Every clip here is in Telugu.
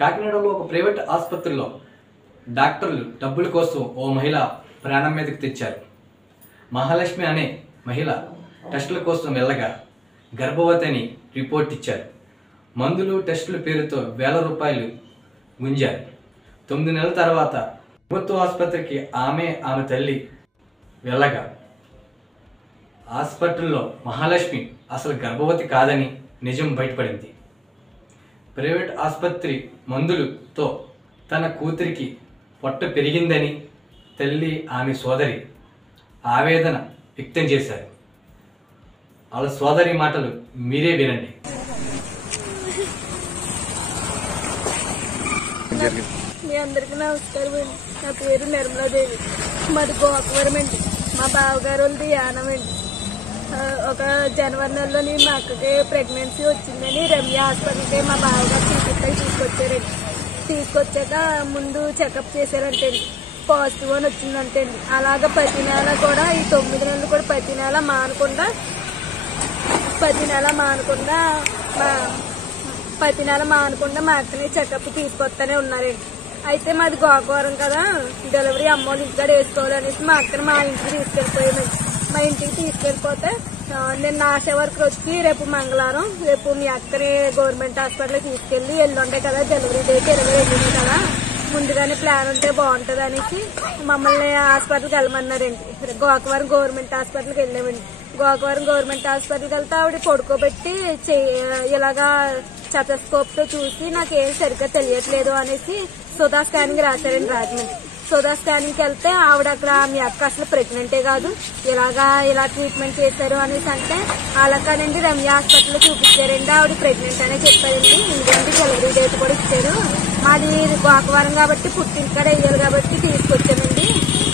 కాకినాడలో ఒక ప్రైవేట్ ఆసుపత్రిలో డాక్టర్లు డబ్బుల కోసం ఓ మహిళ ప్రాణం మీదకి తెచ్చారు. మహాలక్ష్మి అనే మహిళ టెస్టుల కోసం వెళ్ళగా గర్భవతి అని రిపోర్ట్ ఇచ్చారు. మందులు టెస్టుల పేరుతో వేల రూపాయలు గుంజారు. 9 నెలల తర్వాత ప్రభుత్వ ఆసుపత్రికి ఆమె తల్లి వెళ్ళగా హాస్పిటల్లో మహాలక్ష్మి అసలు గర్భవతి కాదని నిజం బయటపడింది. ప్రైవేట్ ఆసుపత్రి మందులతో తన కూతురికి పొట్ట పెరిగిందని తల్లి ఆమె సోదరి ఆవేదన వ్యక్తం చేశారు. వాళ్ళ సోదరి మాటలు మీరే వినండి. మీ అందరికీ నమస్కారం అండి. నా పేరు నిర్మలాదేవి. మాది గోకవరం అండి. మా బావగారు వాళ్ళది యానం అండి. ఒక జనవరి నెలలోని మా అక్కకి ప్రెగ్నెన్సీ వచ్చిందని రమ్య హాస్పిటల్కి మా బావగారు తీసుకొచ్చారండి. తీసుకొచ్చాక ముందు చెకప్ చేశారంటే పాజిటివ్ అని వచ్చిందంటే అండి. అలాగా ప్రతి నెల కూడా ఈ 9 నెలలు కూడా ప్రతి నెల మానకుండా మా అక్కని చెకప్ తీసుకొస్తానే ఉన్నారండి. అయితే మాది గోకవరం కదా, డెలివరీ అమ్మోళ్ళు ఇంటికాడ వేసుకోవాలనేసి మా అక్కని మా ఇంటికి తీసుకెళ్ళిపోయామండి. మా ఇంటికి తీసుకెళ్ళిపోతే నేను ఆశా వర్కర్ వచ్చి రేపు మంగళవారం రేపు మీ అక్కని గవర్నమెంట్ హాస్పిటల్కి తీసుకెళ్లి ఎల్లుండే కదా డెలివరీ డేట్ 28 కదా, ముందుగానే ప్లాన్ ఉంటే బాగుంటుంది అనేసి మమ్మల్ని హాస్పిటల్కి వెళ్ళమన్నారండి. గోకవరం గవర్నమెంట్ హాస్పిటల్కి వెళ్ళామండి. గోకవరం గవర్నమెంట్ హాస్పిటల్కి వెళ్తే ఆవిడ పడుకోబెట్టి ఇలాగా స్టెతస్కోప్ తో చూసి నాకేం సరిగ్గా తెలియట్లేదు అనేసి సుధా స్కానింగ్ రాశారండి రాజమండ్రి. సుధా స్కానింగ్కి వెళ్తే ఆవిడ అక్కడ మీ అక్క అసలు ప్రెగ్నెంటే కాదు, ఇలా ట్రీట్మెంట్ చేశారు అనేసి అంటే అలాకానండి రమ్య హాస్పిటల్లో చూపించారండి. ఆవిడ ప్రెగ్నెంట్ అనే చెప్పారండి. ఇంకేంటి డెలివరీ డేట్ కూడా ఇచ్చారు. మాది గోకవరం కాబట్టి పుట్టింటికాడ వేయాలి కాబట్టి తీసుకొచ్చామండి.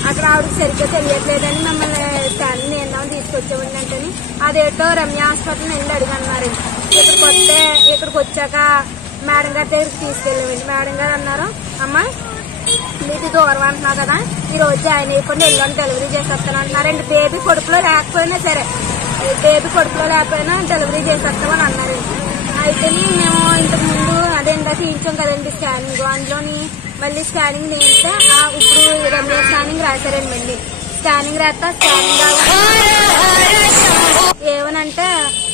అక్కడ ఆవిడకి సరిగ్గా తెలియట్లేదని మమ్మల్ని స్కానింగ్ వేద్దామని తీసుకొచ్చామండి. అంటే అదేటో రమ్య హాస్పిటల్ వెళ్ళి అడిగన్నారండి. ఇక్కడికి వచ్చాక మేడం గారి దగ్గరికి తీసుకెళ్ళామండి. మేడం గారు అన్నారు, అమ్మా మీది దూరం అంటున్నావు కదా, ఈ రోజు జాయిన్ అయిపోయింది ఎల్లుండి డెలివరీ చేసేస్తాను అంటున్నారండి. బేబీ కడుపులో లేకపోయినా డెలివరీ చేసేస్తామని అన్నారండి. అయితే మేము ఇంతకు ముందు అదేంటా తీయించాం కదండి స్కానింగ్, అందులోని మళ్ళీ స్కానింగ్ చేస్తే ఇప్పుడు రమ్య స్కానింగ్ రాశారండి. మళ్ళీ స్కానింగ్ రాస్తా ఏమనంటే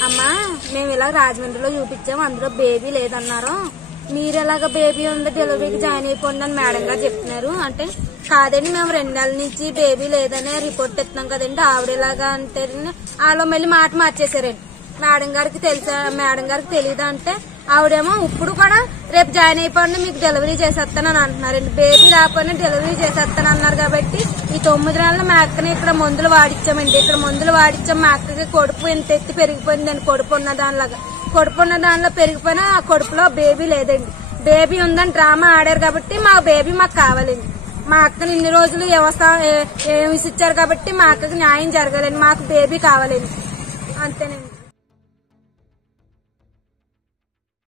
అమ్మా మేము ఇలా రాజమండ్రిలో చూపించాము, అందులో బేబీ లేదన్నారు, మీరు ఎలాగ బేబీ ఉండే డెలివరీకి జాయిన్ అయిపోండి అని మేడం గారు చెప్తున్నారు. అంటే కాదండి మేము 2 నెలల నుంచి బేబీ లేదనే రిపోర్ట్ ఇస్తున్నాం కదండి, ఆవిడ ఎలాగా అంటే వాళ్ళు మళ్ళీ మాట మార్చేశారండి. మేడం గారికి తెలియదు అంటే ఆవిడేమో ఇప్పుడు కూడా రేపు జాయిన్ అయిపోండి మీకు డెలివరీ చేసేస్తానని అంటున్నారండి. బేబీ రాకపోయినా డెలివరీ చేసేస్తాను అన్నారు కాబట్టి ఈ 9 నెలలు మా అక్కని ఇక్కడ మందులు వాడిచ్చామండి. మా అక్కకి కడుపు ఎంత ఎత్తి పెరిగిపోయిందండి. కడుపు ఉన్న దానిలో పెరిగిపోయినా ఆ కడుపులో బేబీ లేదండి. బేబీ ఉందని డ్రామా ఆడారు కాబట్టి మా బేబీ మాకు కావాలండి. మా అక్కని ఇన్ని రోజులు ఏమి ఇచ్చారు కాబట్టి మా అక్కకి న్యాయం జరగాలండి. మాకు బేబీ కావాలండి. అంతేనండి.